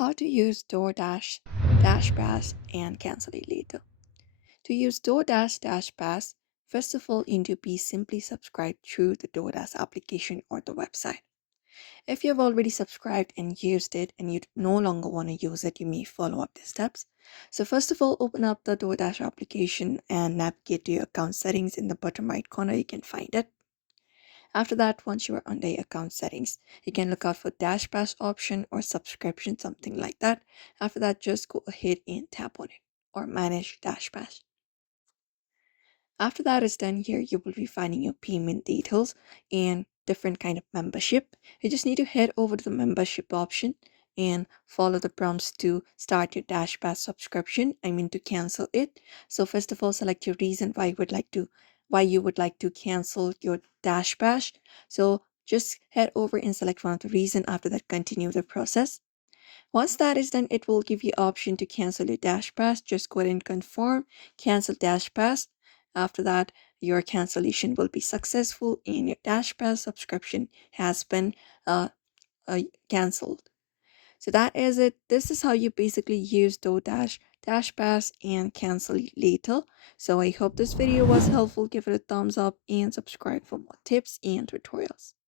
How to use DoorDash DashPass and cancel it later. To use DoorDash DashPass, first of all, you need to be simply subscribed through the DoorDash application or the website. If you have already subscribed and used it and you no longer want to use it, you may follow up the steps. So first of all, open up the DoorDash application and navigate to your account settings. In the bottom right corner, you can find it. After that, once you are under your account settings, you can look out for Dash Pass option or subscription, something like that. After that, just go ahead and tap on it or manage Dash Pass. After that is done here, you will be finding your payment details and different kind of membership. You just need to head over to the membership option and follow the prompts to start your Dash Pass subscription. I mean to cancel it. So first of all, select your reason why you would like to cancel your Dash Pass. So just head over and select one of the reason. After that, continue the process. Once that is done, it will give you option to cancel your Dash Pass. Just go ahead and confirm, cancel Dash Pass. After that, your cancellation will be successful and your Dash Pass subscription has been uh, cancelled. So that is it. This is how you basically use DoorDash, Dash Pass, and cancel it later. So I hope this video was helpful. Give it a thumbs up and subscribe for more tips and tutorials.